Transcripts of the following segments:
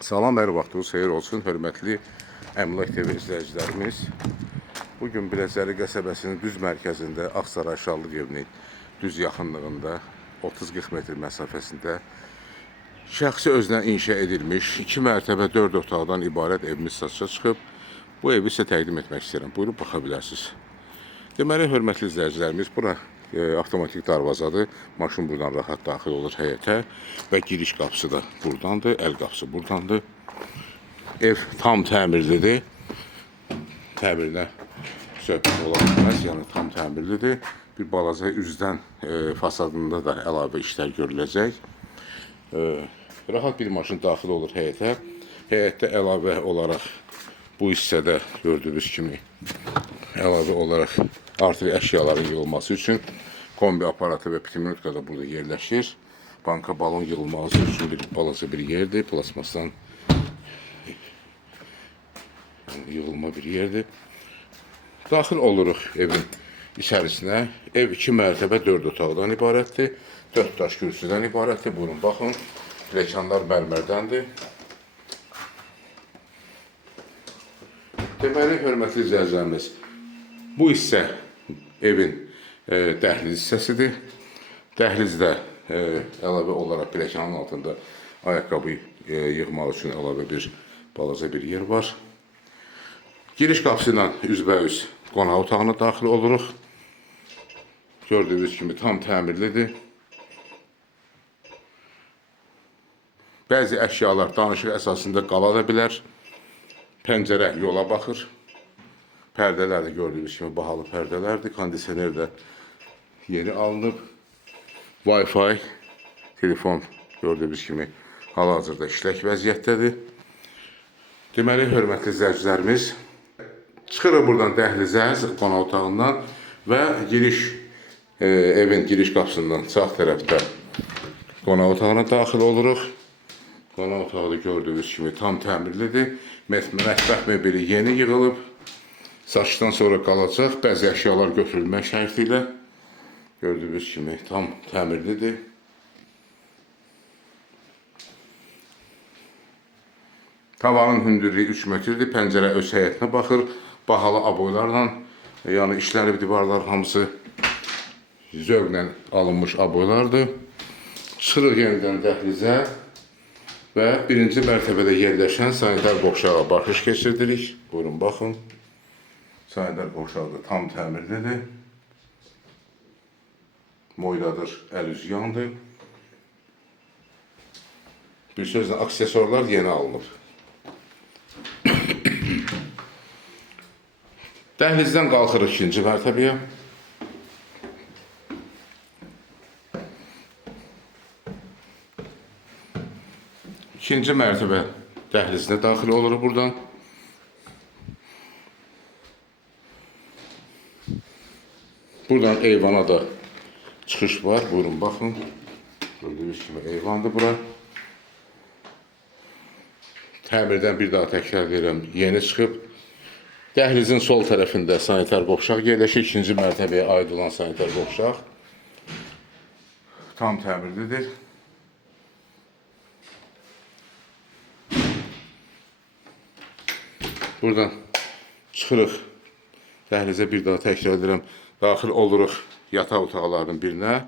Salam, hər vaxtınız xeyir olsun, hörmətli Əmlak TV izləyicilərimiz. Bugün Biləcəri qəsəbəsinin düz mərkəzində Ağsaray Şallıq evinin düz yaxınlığında 30-40 metr məsafəsində şəxsi özünə inşa edilmiş 2 mərtəbə 4 otaqdan ibarət evimiz satışa çıxıb. Bu evi sizə təqdim etmək istəyirəm. Buyurub baxa bilərsiniz. Deməli, hörmətli izləyicilərimiz, bura avtomatik darvazadır. Maşın buradan rahat daxil olur həyətə və giriş qapısı da buradandır, əl qapısı buradandır. Ev tam təmirlidir. Təmirinə söhbət ola bilməz, yəni tam təmirlidir. Bir balaca üzdən fasadında da əlavə işlər görüləcək. Rahat bir maşın daxil olur həyətə. Həyətdə əlavə olaraq bu hissədə gördüyünüz kimi əlavə olaraq artıq əşyaların yığılması üçün kombi aparatı və pneumatika da burada yerləşir. Banka balon yığılması üçün bir balaca bir yerdir. Plasmasdan yığılma bir yerdir. Daxil oluruq evin içərisinə. Ev 2 mərtəbə 4 otaqdan ibarətdir. 4 daş kürsüdən ibarətdir. Buyurun, baxın. Pləkanlar mərmərdəndir. Deməli, hörmətli izləyicilərimiz, bu hissə evin dəhliz hissəsidir. Dəhlizdə əlavə olaraq pləkanın altında ayaqqabı yığmaq üçün əlavə bir balaca bir yer var. Giriş qapısı ilə üzbəüz qonaq otağına daxil oluruq. Gördüyünüz kimi tam təmirlidir. Bəzi əşyalar danışıq əsasında qala da bilər. Pəncərə yola baxır. Pərdələr də gördüyünüz kimi bahalı pərdələrdir. Kondisioner də yeni alınıb. Wi-Fi, telefon gördüyünüz kimi hal-hazırda işlək vəziyyətdədir. Deməli, hörmətli izləyicilərimiz, çıxırıq buradan dəhlizə, qonaq otağından və evin giriş qapısından sağ tərəfdə qonaq otağına daxil oluruq. Qonaq otağı da gördüyünüz kimi tam təmirlidir. Mətbəx mebeli yeni yığılıb. Saçdan sonra qalacaq. Bəzi əşyalar götürülmək şərti ilə. Gördüyünüz kimi tam təmirlidir. Tavanın hündürlüyü 3 metrdir. Pəncərə öz həyətinə baxır. Bahalı aboylarla, yəni işlənib divarlar hamısı zövqlə alınmış aboylardır. Çıxırıq yenidən dəhlizə və birinci mərtəbədə yerləşən sanitar qovşağa baxış keçirdirik. Buyurun, baxın. Sanitar qovşağı tam təmirlidir. Moyladır, əlüzyandır. Bir sözlə, aksesuarlar yeni alınıb. Dəhlizdən qalxırıq ikinci mərtəbəyə. İkinci mərtəbə dəhlizinə daxil oluruq buradan. Buradan eyvana da çıxış var. Buyurun, baxın. Gördüyünüz kimi eyvandır bura. Təmirdən bir daha təkrar edirəm, yeni çıxıb. Dəhlizin sol tərəfində sanitar qovşaq yerləşir. İkinci mərtəbəyə aid olan sanitar qovşaq. Tam təmirlidir. Buradan çıxırıq. Dəhlizə bir daha təkrar edirəm. Daxil oluruq yataq otaqlarının birinə.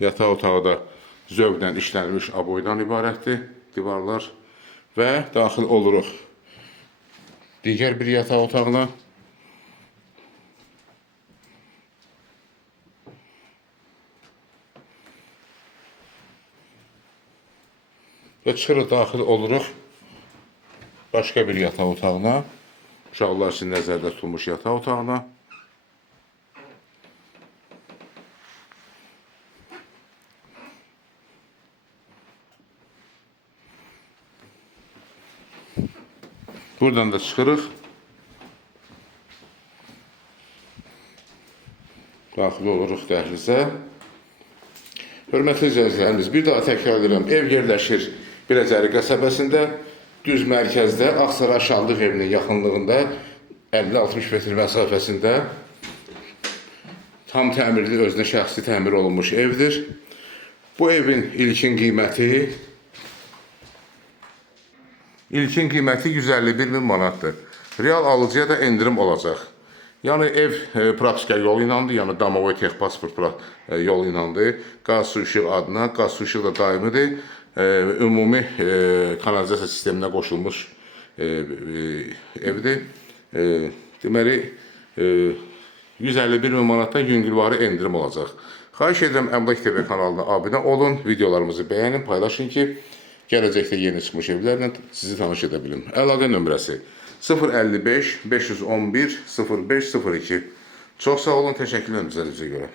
Yataq otağı da zövqlə işlənmiş aboydan ibarətdir divarlar. Və daxil oluruq digər bir yataq otağına. Və çıxırıq, daxil oluruq başqa bir yataq otağına. Uşaqlar üçün nəzərdə tutulmuş yataq otağına. Buradan da çıxırıq. Daxil oluruq dəhlizə. Hörmətli izləyicilərimiz, bir daha təkrar edirəm. Ev yerləşir Biləcəri qəsəbəsində, düz mərkəzdə, Ağsaray Şallıq evinin yaxınlığında 50-60 metr məsafəsində tam təmirli, özünə şəxsi təmir olunmuş evdir. Bu evin ilkin qiyməti 151 min manatdır. Real alıcıya da endirim olacaq. Yəni ev propiska yolu ilandır, yəni domovoy texpasport yolu ilandır. Qaz su işıq adına, qaz su işıq da daimidir. Ümumi kanalizasiya sisteminə qoşulmuş evdir. Deməli 151 min manatdan yüngülvari endirim olacaq. Xahiş edirəm Əmlak TV kanalına abunə olun, videolarımızı bəyənin, paylaşın ki, gələcəkdə yeni çıxmış evlərlə sizi tanış edə bilim. Əlaqə nömrəsi 055 511 0502. Çox sağ olun, təşəkkürlər bizə görə.